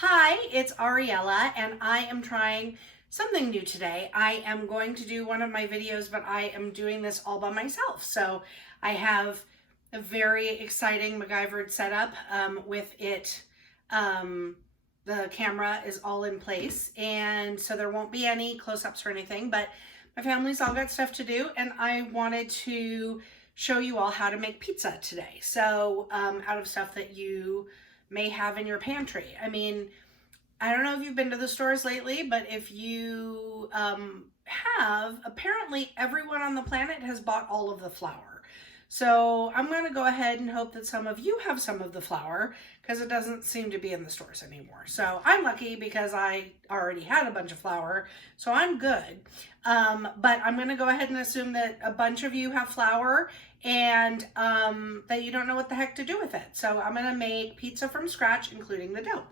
Hi, it's Ariella, and I am trying something new today. I am going to do one of my videos, but I am doing this all by myself. So I have a very exciting MacGyvered setup with it. The camera is all in place, and so there won't be any close-ups or anything, but my family's all got stuff to do, and I wanted to show you all how to make pizza today. So out of stuff that you may have in your pantry. I mean, I don't know if you've been to the stores lately, but if you have, apparently everyone on the planet has bought all of the flour. So I'm going to go ahead and hope that some of you have some of the flour, because it doesn't seem to be in the stores anymore. So I'm lucky because I already had a bunch of flour, so I'm good. But I'm going to go ahead and assume that a bunch of you have flour and that you don't know what the heck to do with it. So I'm going to make pizza from scratch, including the dough.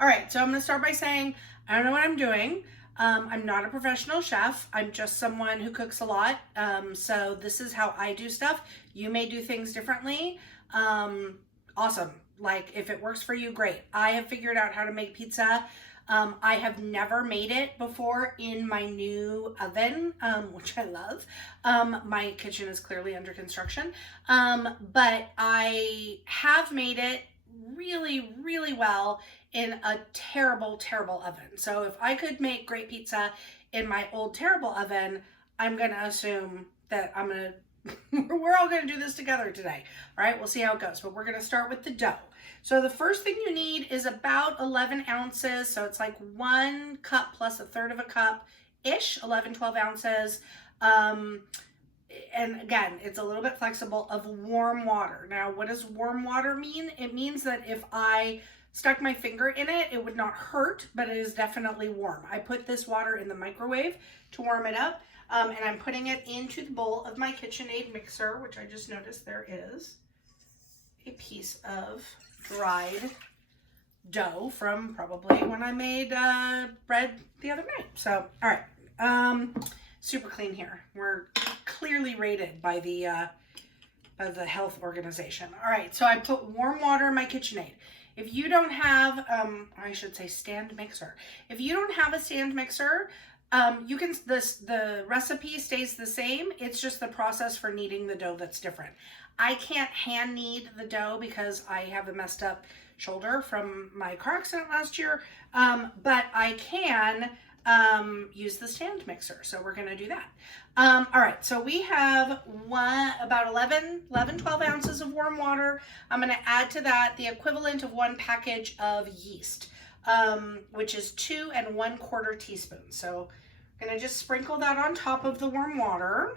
All right, so I'm going to start by saying I don't know what I'm doing. I'm not a professional chef. I'm just someone who cooks a lot. So this is how I do stuff. You may do things differently. Awesome. Like, if it works for you, great. I have figured out how to make pizza. I have never made it before in my new oven, which I love. My kitchen is clearly under construction. But I have made it really, really well in a terrible, terrible oven. So if I could make great pizza in my old terrible oven, I'm going to assume that we're all going to do this together today. All right, we'll see how it goes, but we're going to start with the dough. So the first thing you need is about 11 ounces. So it's like 1 cup plus 1/3 of a cup-ish, 11, 12 ounces. And again, it's a little bit flexible, of warm water. Now, what does warm water mean? It means that if I stuck my finger in it, it would not hurt, but it is definitely warm. I put this water in the microwave to warm it up, and I'm putting it into the bowl of my KitchenAid mixer, which I just noticed there is a piece of dried dough from probably when I made bread the other night. So, all right, super clean here. We're clearly rated by the health organization. All right, so I put warm water in my KitchenAid. If you don't have, I should say stand mixer. If you don't have a stand mixer, you can, the recipe stays the same. It's just the process for kneading the dough that's different. I can't hand knead the dough because I have a messed up shoulder from my car accident last year, but I can use the stand mixer. So we're going to do that. All right, so we have about 12 ounces of warm water. I'm going to add to that the equivalent of 1 package of yeast, which is 2 1/4 teaspoons. So I'm going to just sprinkle that on top of the warm water.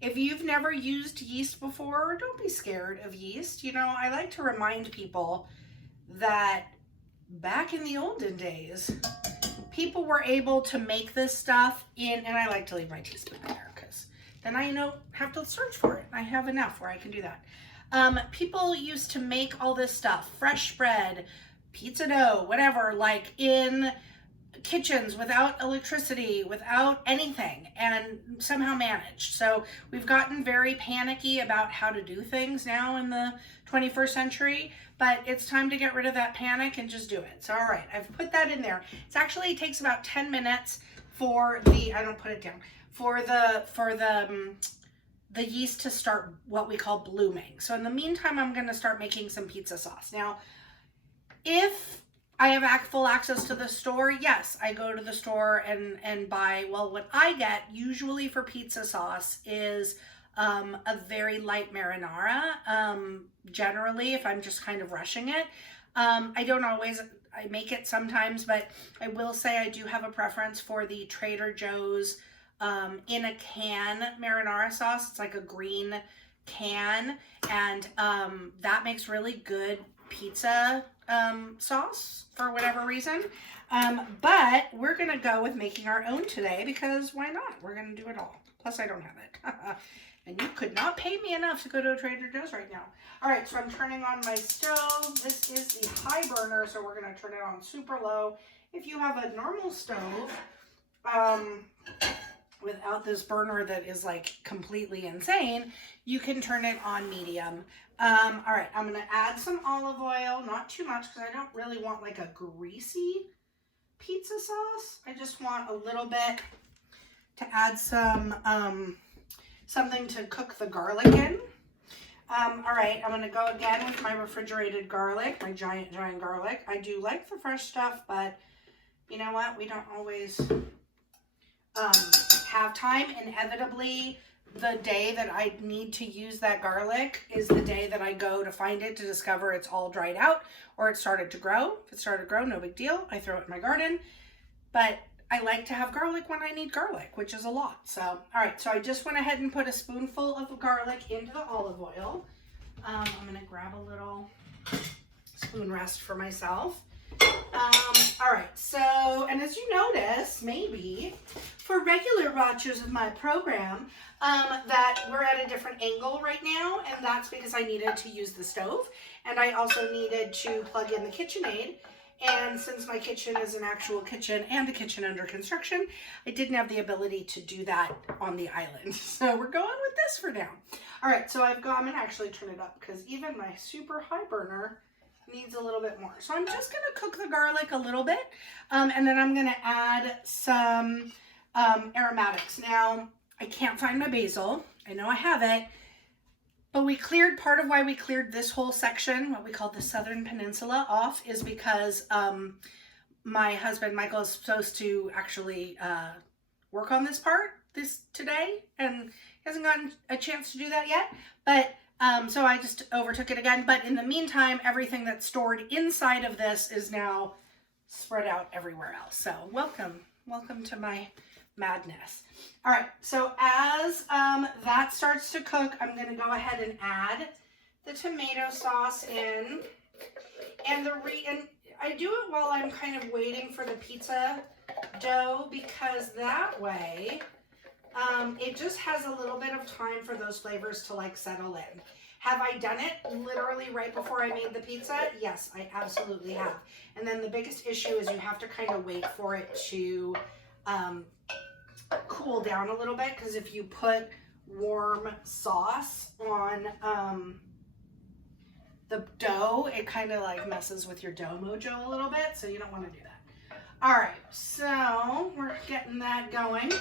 If you've never used yeast before, don't be scared of yeast. You know, I like to remind people that back in the olden days, people were able to make this stuff and I like to leave my teaspoon in there because then I have to search for it. I have enough where I can do that. People used to make all this stuff, fresh bread, pizza dough, whatever, like in kitchens without electricity, without anything, and somehow managed. So we've gotten very panicky about how to do things now in the 21st century, but it's time to get rid of that panic and just do it. So, all right, I've put that in there. It takes about 10 minutes for the, I don't put it down, for the yeast to start what we call blooming. So in the meantime, I'm going to start making some pizza sauce. Now, if I have full access to the store, yes, I go to the store and buy, well, what I get usually for pizza sauce is a very light marinara, generally, if I'm just kind of rushing it. I don't always, I make it sometimes, but I will say I do have a preference for the Trader Joe's in a can marinara sauce. It's like a green can, and that makes really good pizza sauce for whatever reason. But we're gonna go with making our own today because why not? We're gonna do it all. Plus I don't have it. And you could not pay me enough to go to a Trader Joe's right now. All right, so I'm turning on my stove. This is the high burner, so we're gonna turn it on super low. If you have a normal stove, without this burner that is like completely insane, you can turn it on medium. All right, I'm gonna add some olive oil, not too much because I don't really want like a greasy pizza sauce. I just want a little bit to add some something to cook the garlic in. All right, I'm gonna go again with my refrigerated garlic, my giant garlic. I do like the fresh stuff, but you know what? We don't always have time. Inevitably, the day that I need to use that garlic is the day that I go to find it to discover it's all dried out or it started to grow. If it started to grow, no big deal. I throw it in my garden. But I like to have garlic when I need garlic, which is a lot. So, all right. So I just went ahead and put a spoonful of garlic into the olive oil. I'm going to grab a little spoon rest for myself. All right, so, and as you notice, maybe, for regular watchers of my program, that we're at a different angle right now, and that's because I needed to use the stove, and I also needed to plug in the KitchenAid, and since my kitchen is an actual kitchen and a kitchen under construction, I didn't have the ability to do that on the island, so we're going with this for now. All right, so I'm going to actually turn it up, because even my super high burner needs a little bit more. So I'm just going to cook the garlic a little bit, and then I'm going to add some aromatics. Now, I can't find my basil. I know I have it, but we cleared, part of why we cleared this whole section, what we call the Southern Peninsula, off is because my husband, Michael, is supposed to actually work on this part today, and he hasn't gotten a chance to do that yet, but so I just overtook it again, but in the meantime, everything that's stored inside of this is now spread out everywhere else. So welcome to my madness. All right, so as that starts to cook, I'm gonna go ahead and add the tomato sauce in, and I do it while I'm kind of waiting for the pizza dough, because that way, it just has a little bit of time for those flavors to like settle in. Have I done it literally right before I made the pizza? Yes, I absolutely have. And then the biggest issue is you have to kind of wait for it to cool down a little bit, because if you put warm sauce on the dough, it kind of like messes with your dough mojo a little bit, so you don't want to do that. All right, so we're getting that going.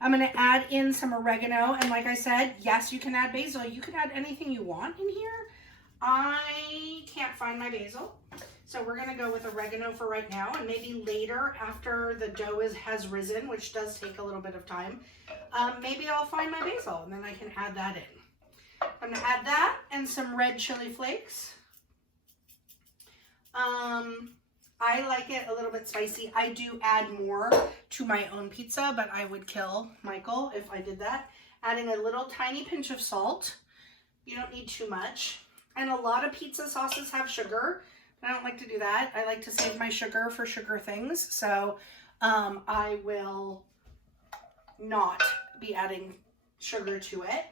I'm going to add in some oregano, and like I said, yes, you can add basil. You can add anything you want in here. I can't find my basil, so we're going to go with oregano for right now, and maybe later after the dough has risen, which does take a little bit of time, maybe I'll find my basil, and then I can add that in. I'm going to add that and some red chili flakes. I like it a little bit spicy. I do add more to my own pizza, but I would kill Michael if I did that. Adding a little tiny pinch of salt. You don't need too much. And a lot of pizza sauces have sugar. I don't like to do that. I like to save my sugar for sugar things. So I will not be adding sugar to it.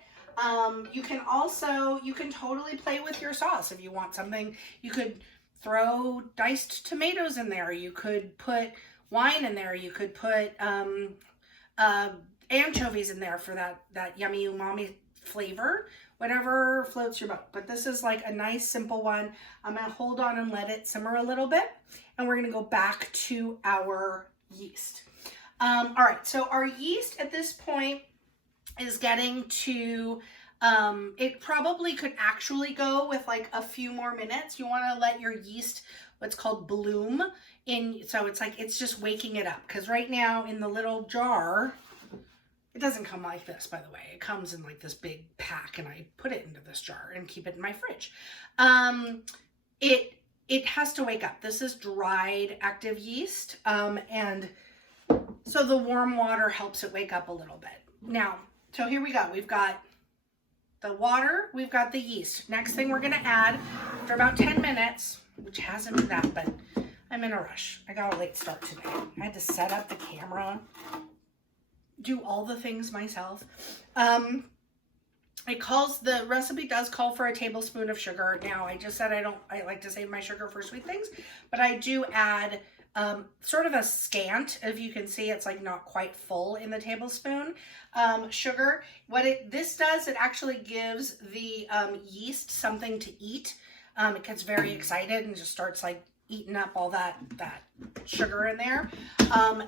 You can totally play with your sauce if you want something. You could throw diced tomatoes in there. You could put wine in there. You could put anchovies in there for that yummy umami flavor. Whatever floats your boat. But this is like a nice simple one. I'm going to hold on and let it simmer a little bit. And we're going to go back to our yeast. All right. So our yeast at this point is getting to... it probably could actually go with like a few more minutes. You want to let your yeast, what's called bloom in. So it's like, it's just waking it up. Cause right now in the little jar, it doesn't come like this, by the way, it comes in like this big pack, and I put it into this jar and keep it in my fridge. It has to wake up. This is dried active yeast. And so the warm water helps it wake up a little bit. Now, so here we go. We've got the water, we've got the yeast. Next thing we're gonna add, after about 10 minutes, which hasn't been that, but I'm in a rush. I got a late start today. I had to set up the camera, do all the things myself. The recipe does call for a tablespoon of sugar. Now, I just said I like to save my sugar for sweet things, but I do add sort of a scant, if you can see, it's like not quite full in the tablespoon, sugar. This does, it actually gives the yeast something to eat. It gets very excited and just starts like eating up all that sugar in there.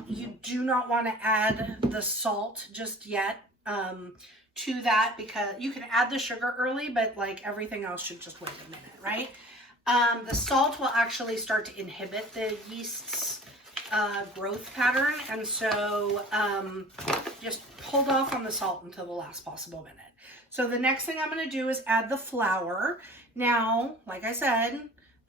You do not want to add the salt just yet to that, because you can add the sugar early, but like everything else should just wait a minute, right? The salt will actually start to inhibit the yeast's growth pattern, and so just hold off on the salt until the last possible minute. So the next thing I'm going to do is add the flour. Now, like I said,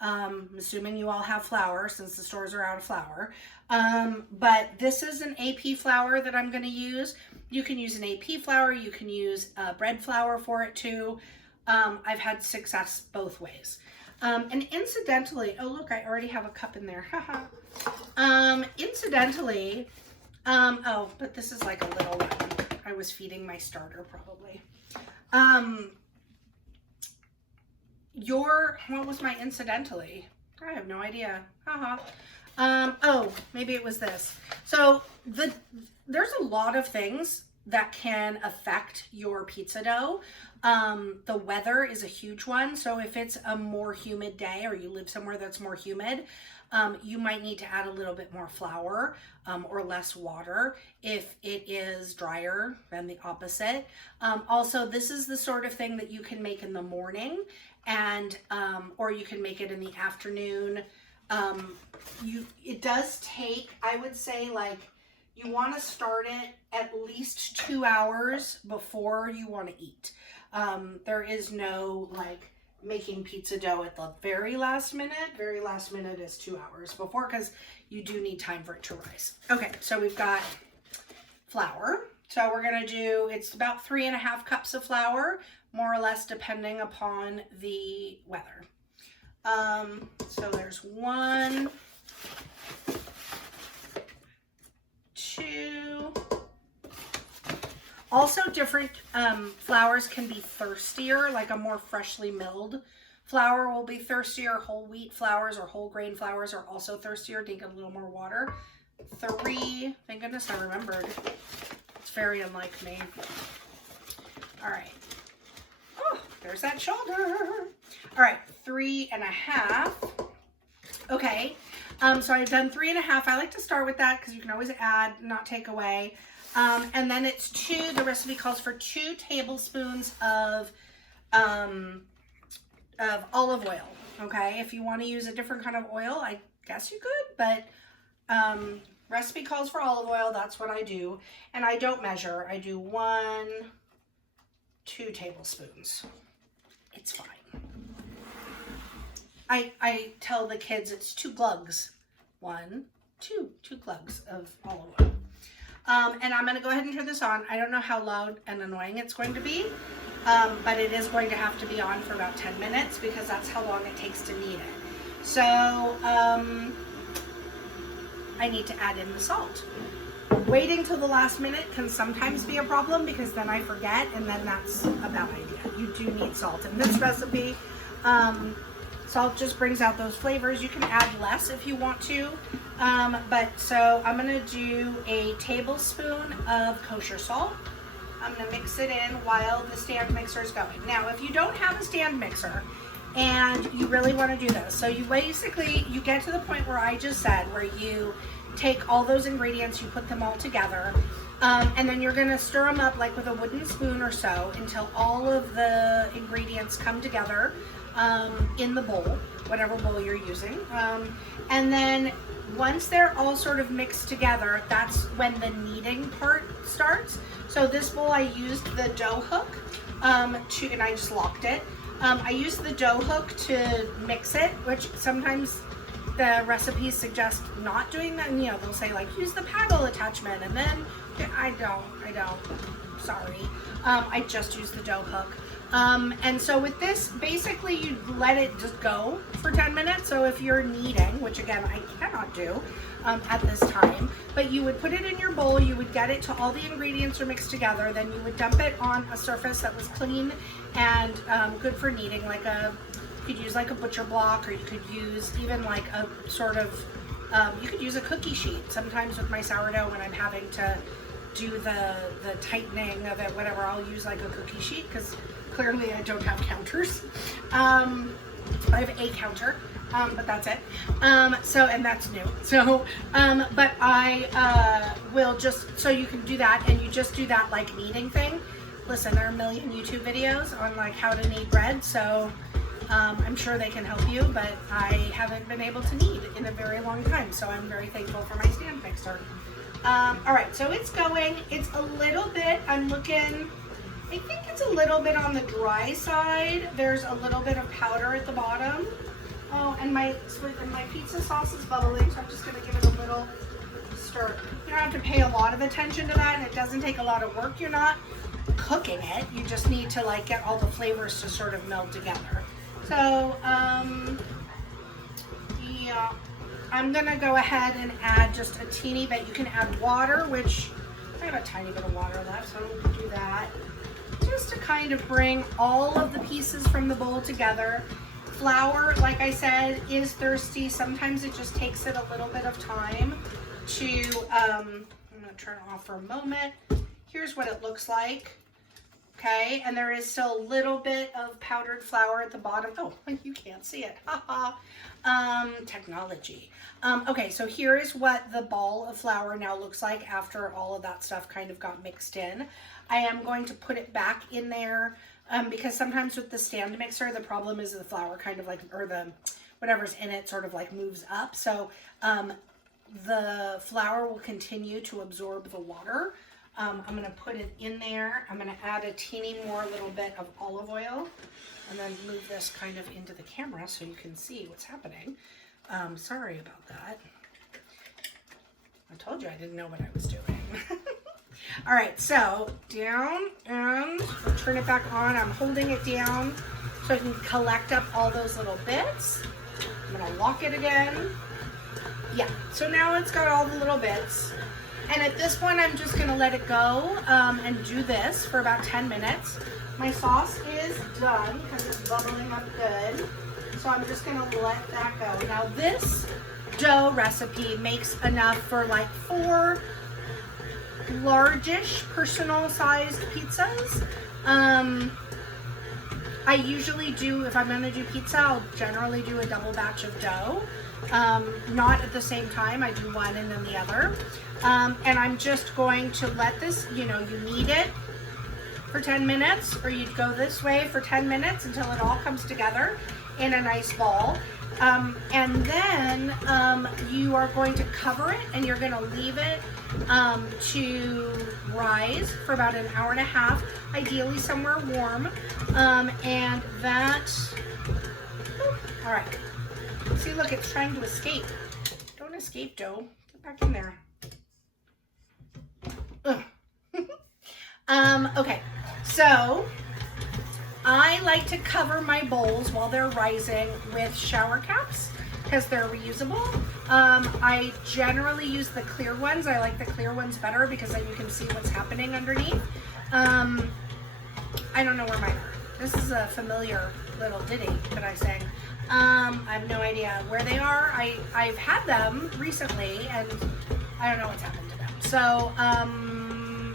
I'm assuming you all have flour since the stores are out of flour, but this is an AP flour that I'm going to use. You can use an AP flour, you can use bread flour for it too. I've had success both ways. And incidentally, oh look, I already have a cup in there. Incidentally, oh, but this is like a little one. I was feeding my starter probably. What was my incidentally? I have no idea. Oh, maybe it was this. So there's a lot of things that can affect your pizza dough. The weather is a huge one. So if it's a more humid day or you live somewhere that's more humid, you might need to add a little bit more flour or less water. If it is drier, then the opposite. Also, this is the sort of thing that you can make in the morning, and or you can make it in the afternoon. It does take, I would say, like, you want to start it at least 2 hours before you want to eat. There is no like making pizza dough at the very last minute. Very last minute is 2 hours before, because you do need time for it to rise. Okay, so we've got flour. So we're going to do, it's about 3.5 cups of flour, more or less, depending upon the weather. So there's 1, 2. Also, different flours can be thirstier, like a more freshly milled flour will be thirstier. Whole wheat flours or whole grain flours are also thirstier, need a little more water. 3, thank goodness I remembered. It's very unlike me. All right. Oh, there's that shoulder. All right, 3.5. Okay, so I've done 3.5. I like to start with that because you can always add, not take away. And then it's 2, the recipe calls for 2 tablespoons of olive oil. Okay, if you want to use a different kind of oil, I guess you could, but recipe calls for olive oil, that's what I do. And I don't measure, I do 1, 2 tablespoons. It's fine. I tell the kids it's 2 glugs. 1, 2 glugs of olive oil. And I'm going to go ahead and turn this on. I don't know how loud and annoying it's going to be, but it is going to have to be on for about 10 minutes because that's how long it takes to knead it. So I need to add in the salt. Waiting till the last minute can sometimes be a problem because then I forget, and then that's a bad idea. You do need salt in this recipe. Salt just brings out those flavors. You can add less if you want to. So I'm going to do a tablespoon of kosher salt. I'm going to mix it in while the stand mixer is going. Now, if you don't have a stand mixer and you really want to do this, so you get to the point where I just said, where you take all those ingredients, you put them all together, and then you're going to stir them up like with a wooden spoon or so until all of the ingredients come together in the bowl, whatever bowl you're using. And then once they're all sort of mixed together, that's when the kneading part starts. So this bowl, I used the dough hook and I just locked it. I used the dough hook to mix it, which sometimes the recipes suggest not doing that. And, they'll say like, use the paddle attachment, and then I don't, sorry. I just use the dough hook. And so with this, basically you let it just go for 10 minutes. So if you're kneading, which again, I cannot do at this time, but you would put it in your bowl, you would get it to all the ingredients are mixed together, then you would dump it on a surface that was clean and good for kneading, you could use like a butcher block, or you could use even like a sort of You could use a cookie sheet. Sometimes with my sourdough, when I'm having to do the tightening of it, whatever, I'll use like a cookie sheet because clearly I don't have counters. I have a counter, but that's it. And that's new. So, but I will just, so you can do that, and you just do that like kneading thing. Listen, there are a million YouTube videos on like how to knead bread, so I'm sure they can help you, but I haven't been able to knead in a very long time, so I'm very thankful for my stand mixer. All right, so it's going. It's a little bit, I'm looking, I think it's a little bit on the dry side. There's a little bit of powder at the bottom. Oh, and my pizza sauce is bubbling, so I'm just gonna give it a little stir. You don't have to pay a lot of attention to that, and it doesn't take a lot of work. You're not cooking it. You just need to like get all the flavors to sort of meld together. So, yeah, I'm gonna go ahead and add just a teeny bit. You can add water, which I have a tiny bit of water left, so I'm gonna do that. Just to kind of bring all of the pieces from the bowl together. Flour, like I said, is thirsty. Sometimes it just takes it a little bit of time to, I'm gonna turn it off for a moment. Here's what it looks like. Okay, and there is still a little bit of powdered flour at the bottom. Oh, you can't see it. Haha. Technology. Okay, so here is what the ball of flour now looks like after all of that stuff kind of got mixed in. I am going to put it back in there because sometimes with the stand mixer, the problem is the flour kind of like, or the whatever's in it sort of like moves up. So the flour will continue to absorb the water. I'm going to put it in there. I'm going to add a teeny more little bit of olive oil and then move this kind of into the camera so you can see what's happening. Sorry about that. I told you I didn't know what I was doing. All right, so down and I'll turn it back on. I'm holding it down so I can collect up all those little bits. I'm going to lock it again. Yeah, so now it's got all the little bits. And at this point, I'm just gonna let it go and do this for about 10 minutes. My sauce is done because it's bubbling up good. So I'm just gonna let that go. Now this dough recipe makes enough for like 4 largish personal sized pizzas. I usually do, if I'm gonna do pizza, I'll generally do a double batch of dough. Not at the same time, I do one and then the other. And I'm just going to let this, you know, you knead it for 10 minutes, or you'd go this way for 10 minutes until it all comes together in a nice ball. And then you are going to cover it and you're going to leave it to rise for about an hour and a half, ideally somewhere warm. And that, all right. See, look, it's trying to escape. Don't escape, dough. Get back in there. Okay, so I like to cover my bowls while they're rising with shower caps because they're reusable. I generally use the clear ones. I like the clear ones better because then you can see what's happening underneath. I don't know where mine are. This is a familiar little ditty that I sang. I have no idea where they are. I've had them recently and I don't know what's happened to them. So,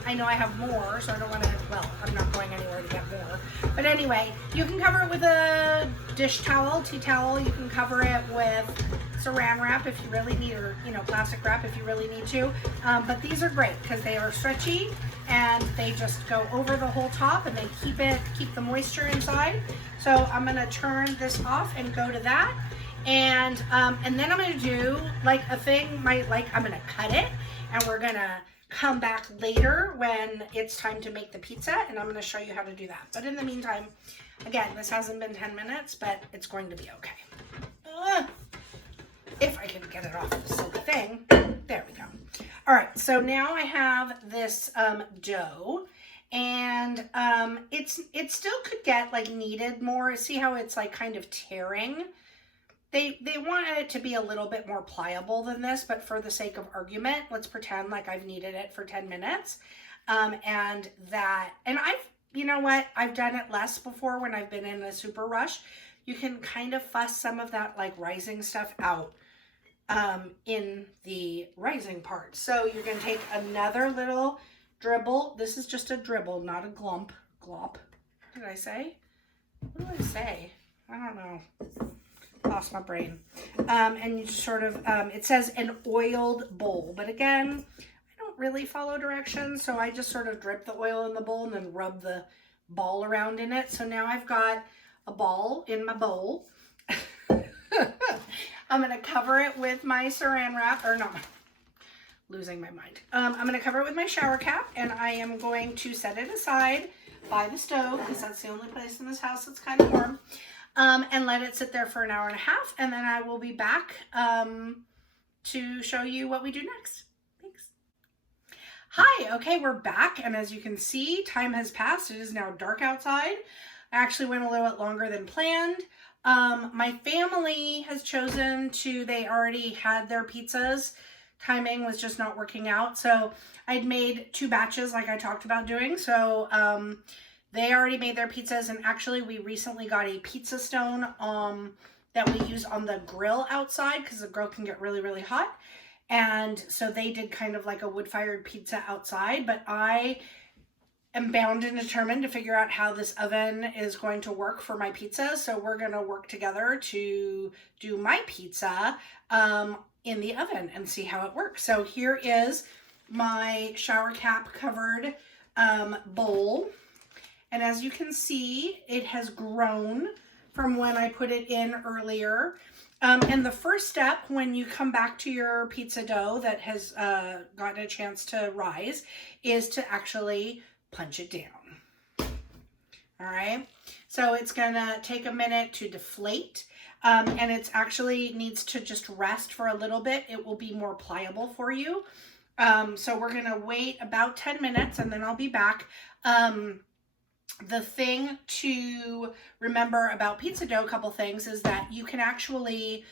I know I have more, so I don't want to, well, I'm not going anywhere to get more. But anyway, you can cover it with a dish towel, tea towel. You can cover it with saran wrap if you really need, or, you know, plastic wrap if you really need to. But these are great because they are stretchy and they just go over the whole top and they keep the moisture inside. So I'm going to turn this off and go to that. And then I'm going to do like a thing, I'm going to cut it and we're going to come back later when it's time to make the pizza and I'm going to show you how to do that. But in the meantime, again, this hasn't been 10 minutes, but it's going to be okay. If I can get it off the silly thing. There we go. All right, so now I have this dough and it still could get like kneaded more. See how it's like kind of tearing? They want it to be a little bit more pliable than this, but for the sake of argument, let's pretend like I've kneaded it for 10 minutes. And you know what? I've done it less before when I've been in a super rush. You can kind of fuss some of that like rising stuff out in the rising part. So you're going to take another little dribble. This is just a dribble, not a glomp. Glop. What did I say? What did I say? I don't know. Lost my brain. And you just sort of, it says an oiled bowl. But again, I don't really follow directions. So I just sort of drip the oil in the bowl and then rub the ball around in it. So now I've got a ball in my bowl. I'm going to cover it with my saran wrap, or not, losing my mind. I'm going to cover it with my shower cap, and I am going to set it aside by the stove, because that's the only place in this house that's kind of warm, and let it sit there for an hour and a half, and then I will be back to show you what we do next. Thanks. Hi, okay, we're back, and as you can see, time has passed. It is now dark outside. I actually went a little bit longer than planned. My family has chosen to, they already had their pizzas. Timing was just not working out. So I'd made 2 batches like I talked about doing. So they already made their pizzas, and actually we recently got a pizza stone that we use on the grill outside because the grill can get really, really hot. And so they did kind of like a wood-fired pizza outside, but I am bound and determined to figure out how this oven is going to work for my pizza. So we're going to work together to do my pizza in the oven and see how it works. So here is my shower cap covered bowl. And as you can see, it has grown from when I put it in earlier. And the first step when you come back to your pizza dough that has gotten a chance to rise is to actually punch it down. All right, so it's gonna take a minute to deflate, and it's actually needs to just rest for a little bit. It will be more pliable for you. So we're gonna wait about 10 minutes and then I'll be back. The thing to remember about pizza dough, a couple things, is that you can actually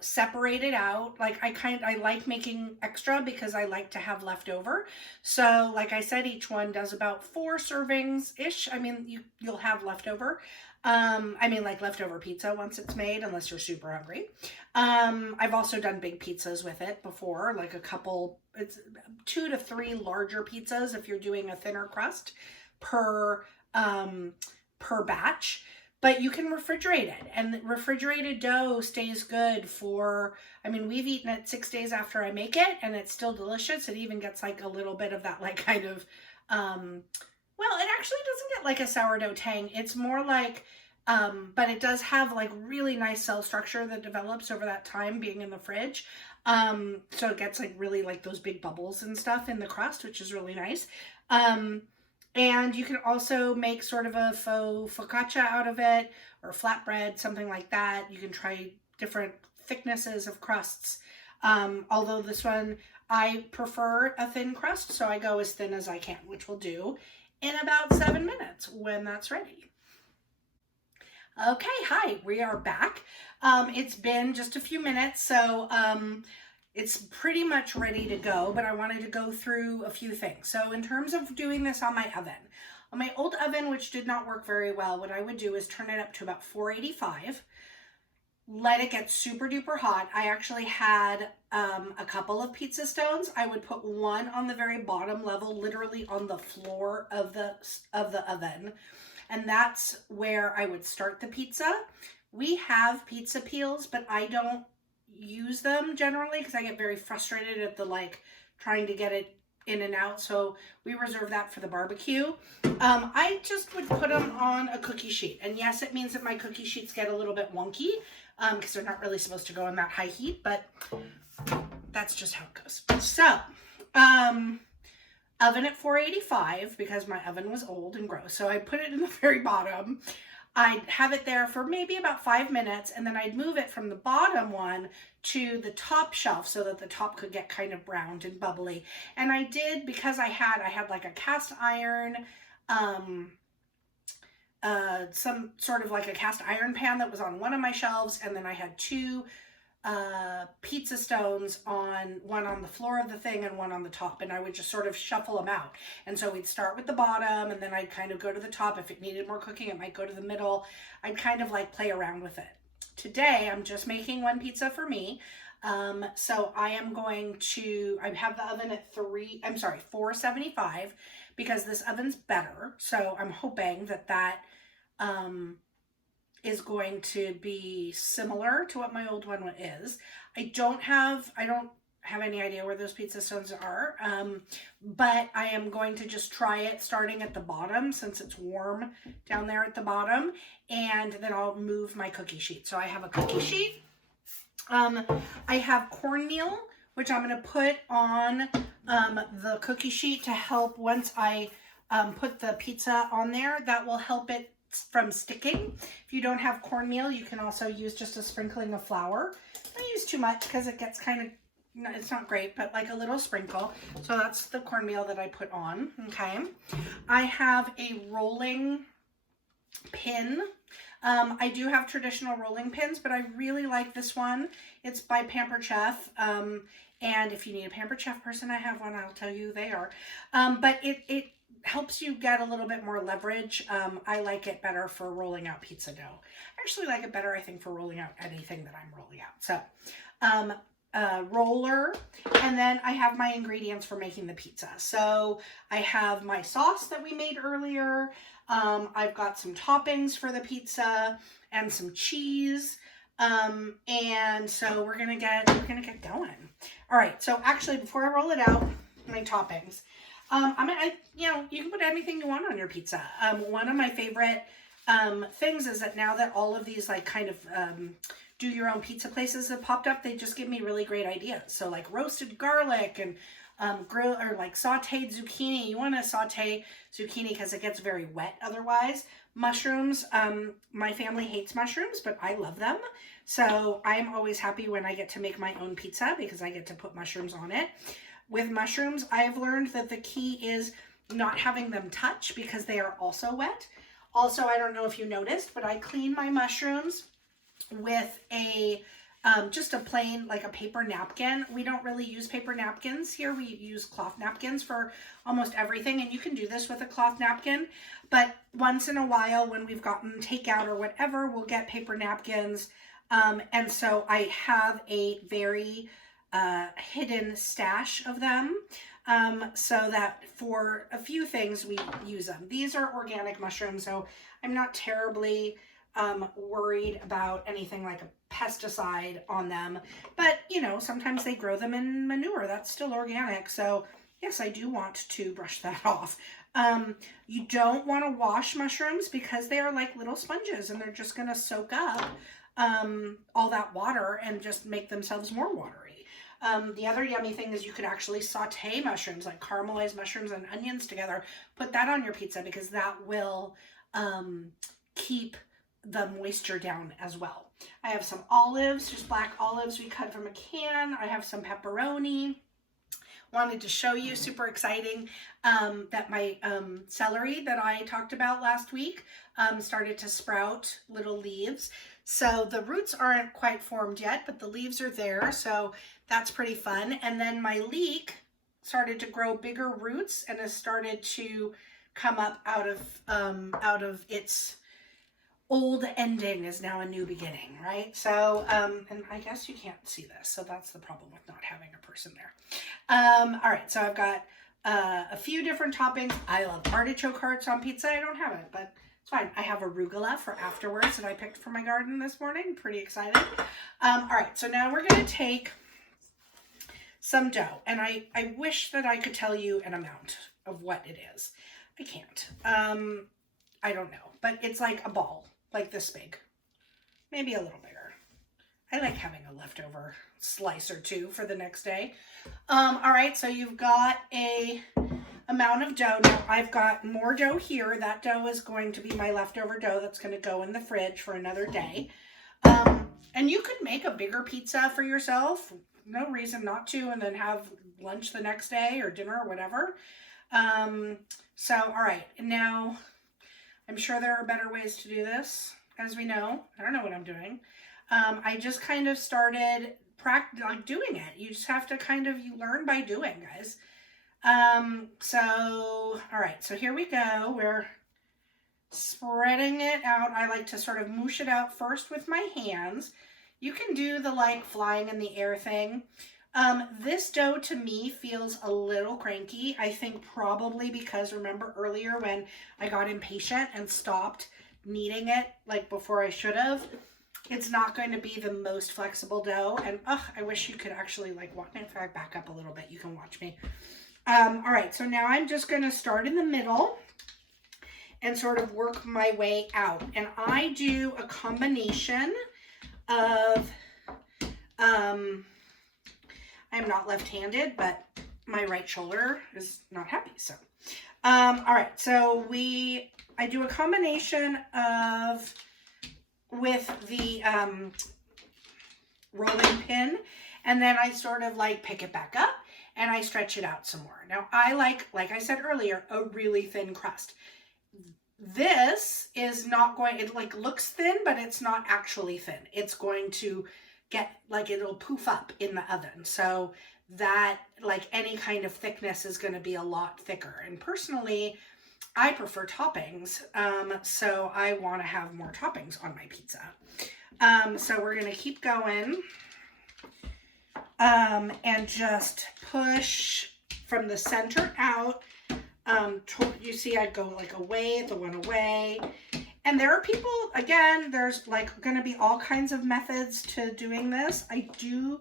separate it out. Like I like making extra because I like to have leftover. So like I said, each one does about 4 servings ish. I mean, you'll have leftover. I mean, like leftover pizza once it's made, unless you're super hungry. I've also done big pizzas with it before, like a couple, it's 2 to 3 larger pizzas if you're doing a thinner crust per batch. But you can refrigerate it, and refrigerated dough stays good for, I mean, we've eaten it 6 days after I make it, and it's still delicious. It even gets like a little bit of that like kind of, well, it actually doesn't get like a sourdough tang. It's more like, but it does have like really nice cell structure that develops over that time being in the fridge. So it gets like really like those big bubbles and stuff in the crust, which is really nice. And you can also make sort of a faux focaccia out of it, or flatbread, something like that. You can try different thicknesses of crusts. Although this one, I prefer a thin crust, so I go as thin as I can, which we'll do in about 7 minutes when that's ready. Okay, hi, we are back. It's been just a few minutes, so it's pretty much ready to go, but I wanted to go through a few things. So in terms of doing this on my oven, on my old oven, which did not work very well, what I would do is turn it up to about 485, let it get super duper hot. I actually had a couple of pizza stones. I would put one on the very bottom level, literally on the floor of the oven. And that's where I would start the pizza. We have pizza peels, but I don't use them generally because I get very frustrated at the like trying to get it in and out, so we reserve that for the barbecue. I just would put them on a cookie sheet, and yes, it means that my cookie sheets get a little bit wonky because they're not really supposed to go in that high heat, but that's just how it goes. So oven at 485 because my oven was old and gross, so I put it in the very bottom. I'd have it there for maybe about 5 minutes, and then I'd move it from the bottom one to the top shelf so that the top could get kind of browned and bubbly. And I did, because I had like a cast iron, some sort of like a cast iron pan that was on one of my shelves, and then I had 2 pizza stones, one on the floor of the thing and one on the top, and I would just sort of shuffle them out. And so we'd start with the bottom, and then I'd kind of go to the top. If it needed more cooking, it might go to the middle. I'd kind of like play around with it. Today I'm just making one pizza for me, So I am going to, I have the oven at 475 because this oven's better. So I'm hoping that that is going to be similar to what my old one is. I don't have any idea where those pizza stones are, but I am going to just try it starting at the bottom since it's warm down there at the bottom, and then I'll move my cookie sheet. So I have a cookie sheet. I have cornmeal, which I'm going to put on the cookie sheet to help once I put the pizza on there. That will help it from sticking. If you don't have cornmeal, you can also use just a sprinkling of flour. Don't use too much because it gets kind of, it's not great, but like a little sprinkle. So that's the cornmeal that I put on. Okay. I have a rolling pin. I do have traditional rolling pins, but I really like this one. It's by Pampered Chef. And if you need a Pampered Chef person, I have one. I'll tell you who they are. But it helps you get a little bit more leverage. I like it better for rolling out pizza dough. I actually like it better, I think, for rolling out anything that I'm rolling out. So, roller, and then I have my ingredients for making the pizza. So I have my sauce that we made earlier. I've got some toppings for the pizza and some cheese. And so we're gonna get going. All right. So actually, before I roll it out, my toppings. You know, you can put anything you want on your pizza. One of my favorite things is that now that all of these like kind of do your own pizza places have popped up, they just give me really great ideas. So like roasted garlic and grill or like sauteed zucchini. You want to saute zucchini because it gets very wet otherwise. Mushrooms. My family hates mushrooms, but I love them. So I'm always happy when I get to make my own pizza because I get to put mushrooms on it. With mushrooms, I have learned that the key is not having them touch because they are also wet. Also, I don't know if you noticed, but I clean my mushrooms with a just a plain, like a paper napkin. We don't really use paper napkins here. We use cloth napkins for almost everything, and you can do this with a cloth napkin. But once in a while, when we've gotten takeout or whatever, we'll get paper napkins. And so I have a very hidden stash of them, so that for a few things we use them. These are organic mushrooms, so I'm not terribly worried about anything like a pesticide on them, but you know, sometimes they grow them in manure. That's still organic, so yes, I do want to brush that off. You don't want to wash mushrooms because they are like little sponges and they're just going to soak up all that water and just make themselves more watery. The other yummy thing is you could actually saute mushrooms, like caramelized mushrooms and onions together. Put that on your pizza because that will keep the moisture down as well. I have some olives, just black olives we cut from a can. I have some pepperoni. Wanted to show you, super exciting, that my celery that I talked about last week started to sprout little leaves. So the roots aren't quite formed yet, but the leaves are there. So that's pretty fun. And then my leek started to grow bigger roots and has started to come up out of its old ending is now a new beginning, right? So, and I guess you can't see this, so that's the problem with not having a person there. All right, so I've got a few different toppings. I love artichoke hearts on pizza. I don't have it, but it's fine. I have arugula for afterwards that I picked from my garden this morning. Pretty excited. All right, so now we're going to take some dough, and I wish that I could tell you an amount of what it is. I can't. I don't know, but it's like a ball, like this big, maybe a little bigger. I like having a leftover slice or two for the next day. All right, so you've got a amount of dough. Now I've got more dough here. That dough is going to be my leftover dough that's going to go in the fridge for another day. And you could make a bigger pizza for yourself. No reason not to, and then have lunch the next day or dinner or whatever. So, all right, now I'm sure there are better ways to do this, as we know. I don't know what I'm doing. I just kind of started doing it. You just have to you learn by doing, guys. So, all right, so here we go. We're spreading it out. I like to sort of moosh it out first with my hands. You can do the like flying in the air thing. This dough to me feels a little cranky. I think probably because remember earlier when I got impatient and stopped kneading it like before I should have. It's not going to be the most flexible dough. And I wish you could actually like watch me. If I back up a little bit, you can watch me. All right, so now I'm just going to start in the middle and sort of work my way out. And I do a combination of, I'm not left-handed, but my right shoulder is not happy. So, all right, so I do a combination of, with the rolling pin, and then I sort of like pick it back up and I stretch it out some more. Now I like I said earlier, a really thin crust. This is not going, it like looks thin, but it's not actually thin. It's going to get like, it'll poof up in the oven. So that like any kind of thickness is going to be a lot thicker. And personally, I prefer toppings. So I want to have more toppings on my pizza. So we're going to keep going. And just push from the center out. You see, I go like away, the one away. And there are people, again, there's like going to be all kinds of methods to doing this. I do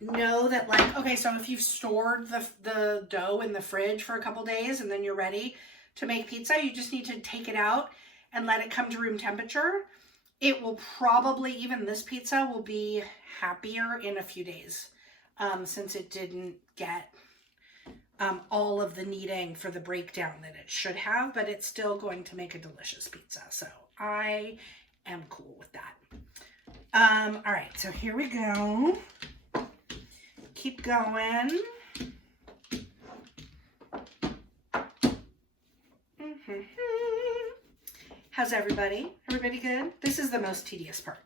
know that like, okay, so if you've stored the dough in the fridge for a couple days and then you're ready to make pizza, you just need to take it out and let it come to room temperature. It will probably, even this pizza will be happier in a few days since it didn't get all of the kneading for the breakdown that it should have, but it's still going to make a delicious pizza. So I am cool with that. All right, so here we go. Keep going. How's everybody? Everybody good? This is the most tedious part.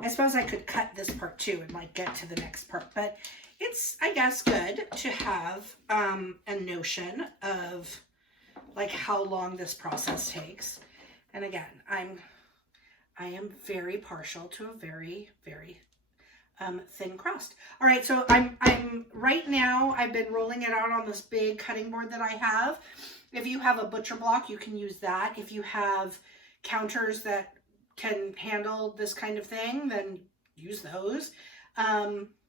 I suppose I could cut this part too and like get to the next part, but it's, I guess, good to have a notion of like how long this process takes. And again, I am very partial to a very, very thin crust. All right, so I'm right now, I've been rolling it out on this big cutting board that I have. If you have a butcher block, you can use that. If you have counters that can handle this kind of thing, then use those.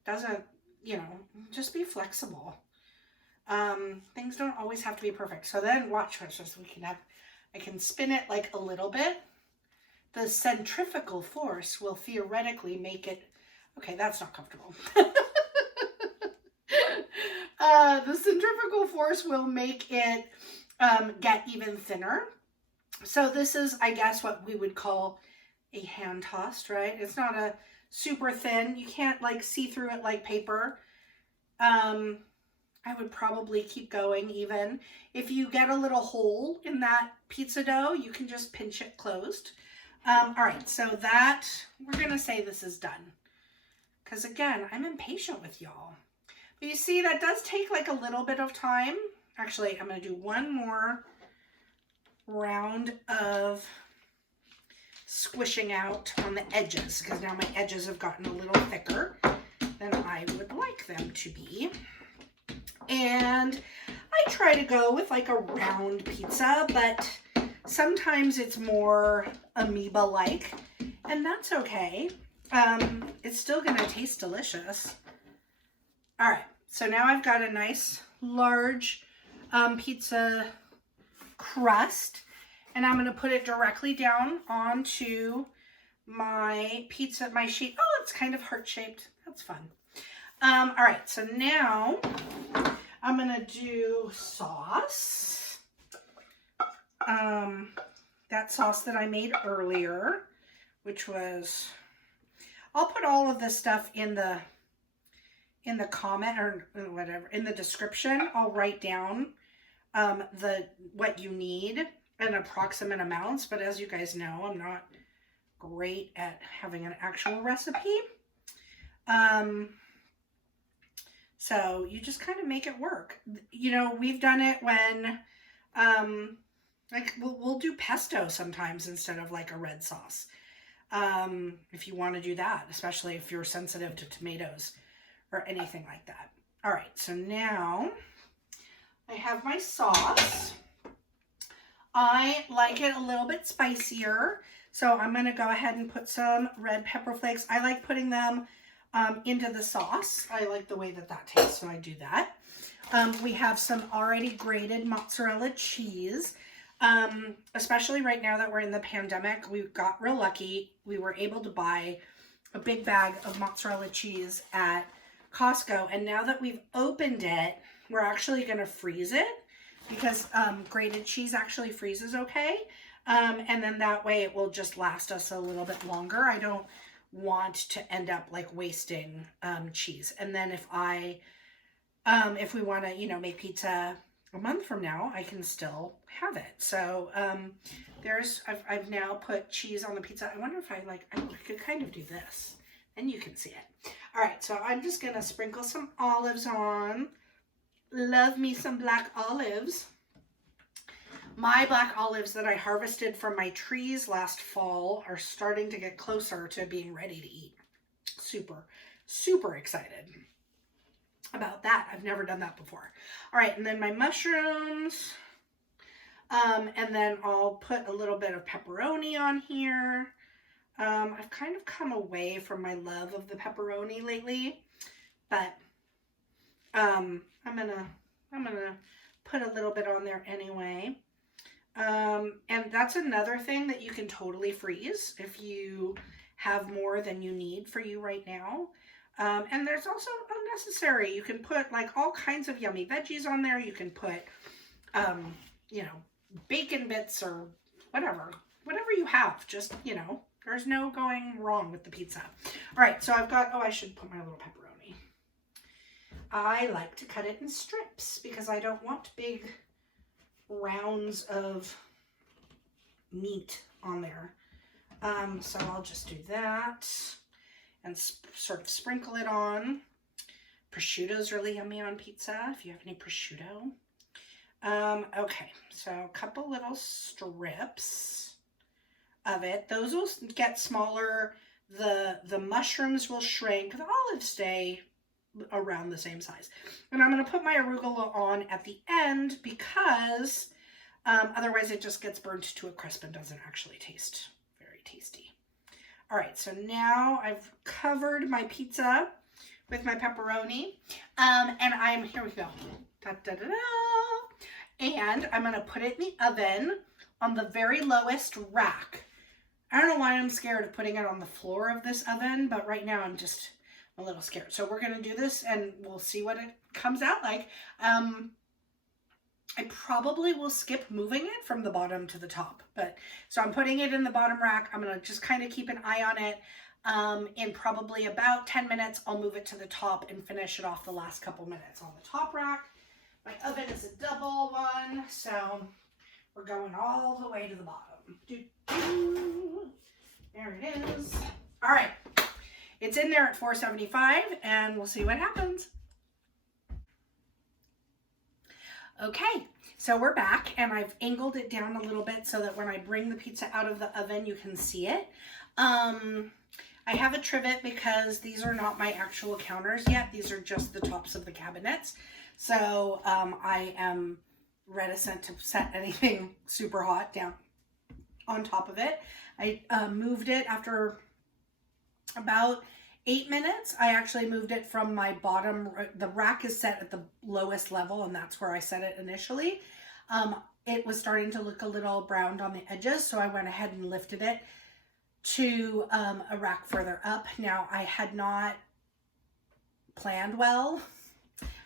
Doesn't, you know, just be flexible. Things don't always have to be perfect. So then watch this. I can spin it like a little bit. The centrifugal force will theoretically make it, okay, that's not comfortable. The centrifugal force will make it get even thinner. So this is, I guess, what we would call a hand tossed, right? It's not a super thin. You can't like see through it like paper. I would probably keep going even. If you get a little hole in that pizza dough, you can just pinch it closed. All right, so that, we're going to say this is done. Because again, I'm impatient with y'all. But you see, that does take like a little bit of time. Actually, I'm going to do one more round of squishing out on the edges, because now my edges have gotten a little thicker than I would like them to be. And I try to go with like a round pizza, but sometimes it's more amoeba-like, and that's okay. It's still going to taste delicious. All right, so now I've got a nice large pizza crust, and I'm going to put it directly down onto my pizza, my sheet. Oh, it's kind of heart-shaped. That's fun. All right, so now I'm going to do sauce. That sauce that I made earlier, which was, I'll put all of this stuff in the comment or whatever, in the description. I'll write down what you need and approximate amounts, but as you guys know, I'm not great at having an actual recipe. So you just kind of make it work. You know, we've done it when, like we'll do pesto sometimes instead of like a red sauce. if you want to do that, especially if you're sensitive to tomatoes or anything like that. All right, so now I have my sauce. I like it a little bit spicier, so I'm going to go ahead and put some red pepper flakes. I like putting them into the sauce. I like the way that that tastes, so I do that. We have some already grated mozzarella cheese. Especially right now that we're in the pandemic, we got real lucky. We were able to buy a big bag of mozzarella cheese at Costco, and now that we've opened it, we're actually going to freeze it because grated cheese actually freezes okay, and then that way it will just last us a little bit longer. I don't want to end up like wasting cheese. And then if we want to, you know, make pizza a month from now, I can still have it. So I've now put cheese on the pizza. I wonder if I could kind of do this, and you can see it. All right, so I'm just gonna sprinkle some olives on. Love me some black olives. My black olives that I harvested from my trees last fall are starting to get closer to being ready to eat. Super, super excited about that. I've never done that before. All right, and then my mushrooms. And then I'll put a little bit of pepperoni on here. I've kind of come away from my love of the pepperoni lately, but I'm gonna put a little bit on there anyway. And that's another thing that you can totally freeze if you have more than you need for you right now. And there's also unnecessary. You can put like all kinds of yummy veggies on there. You can put, you know, bacon bits or whatever you have. Just, you know, there's no going wrong with the pizza. All right, so I've got, I should put my little pepperoni. I like to cut it in strips because I don't want big rounds of meat on there. So I'll just do that and sort of sprinkle it on. Prosciutto's really yummy on pizza if you have any prosciutto. Okay, so a couple little strips of it. Those will get smaller. The mushrooms will shrink. The olives stay around the same size. And I'm going to put my arugula on at the end because otherwise it just gets burnt to a crisp and doesn't actually taste very tasty. All right, so now I've covered my pizza with my pepperoni. And here we go. Da, da, da, da. And I'm going to put it in the oven on the very lowest rack. I don't know why I'm scared of putting it on the floor of this oven, but right now I'm just a little scared. So we're going to do this and we'll see what it comes out like. I probably will skip moving it from the bottom to the top. So I'm putting it in the bottom rack. I'm going to just kind of keep an eye on it. In probably about 10 minutes, I'll move it to the top and finish it off the last couple minutes on the top rack. My oven is a double one, so we're going all the way to the bottom. There it is. All right, it's in there at 475, and we'll see what happens. Okay, so we're back, and I've angled it down a little bit so that when I bring the pizza out of the oven, you can see it. I have a trivet because these are not my actual counters yet. These are just the tops of the cabinets. So I am reticent to set anything super hot down on top of it. I moved it after about 8 minutes. I actually moved it from my bottom. The rack is set at the lowest level, and that's where I set it initially. It was starting to look a little browned on the edges, so I went ahead and lifted it to a rack further up. Now, I had not planned well.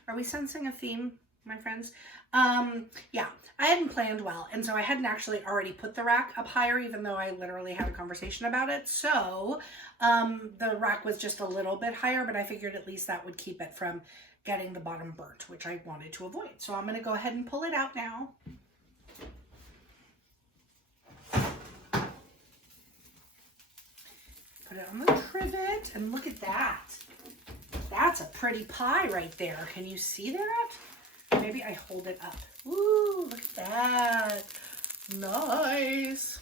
Are we sensing a theme, my friends? Yeah, I hadn't planned well, and so I hadn't actually already put the rack up higher, even though I literally had a conversation about it. So the rack was just a little bit higher, but I figured at least that would keep it from getting the bottom burnt, which I wanted to avoid. So I'm going to go ahead and pull it out now. Put it on the trivet, and look at that. That's a pretty pie right there. Can you see that? Maybe I hold it up. Ooh, look at that. Nice.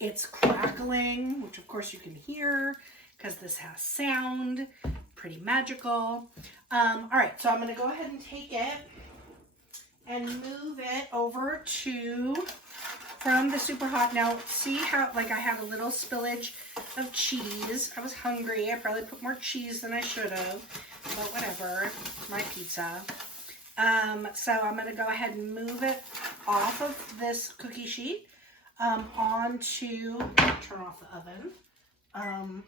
It's crackling, which of course you can hear because this has sound. Pretty magical. All right, so I'm going to go ahead and take it and move it over to from the super hot. Now, see how like I have a little spillage of cheese. I was hungry. I probably put more cheese than I should have, but whatever. My pizza. So I'm going to go ahead and move it off of this cookie sheet onto, turn off the oven,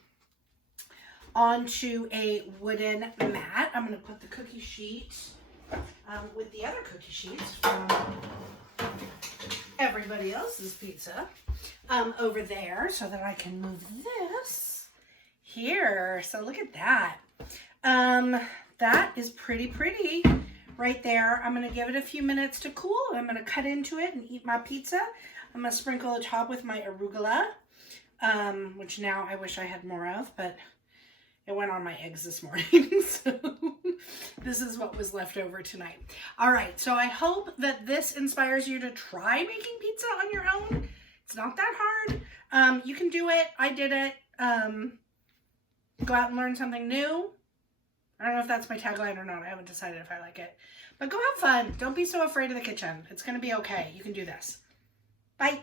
onto a wooden mat. I'm going to put the cookie sheet with the other cookie sheets from everybody else's pizza over there so that I can move this here. So look at that. That is pretty right there. I'm going to give it a few minutes to cool. I'm going to cut into it and eat my pizza. I'm going to sprinkle the top with my arugula, which now I wish I had more of, but it went on my eggs this morning. So this is what was left over tonight. All right. So I hope that this inspires you to try making pizza on your own. It's not that hard. You can do it. I did it. Go out and learn something new. I don't know if that's my tagline or not. I haven't decided if I like it. But go have fun. Don't be so afraid of the kitchen. It's going to be okay. You can do this. Bye.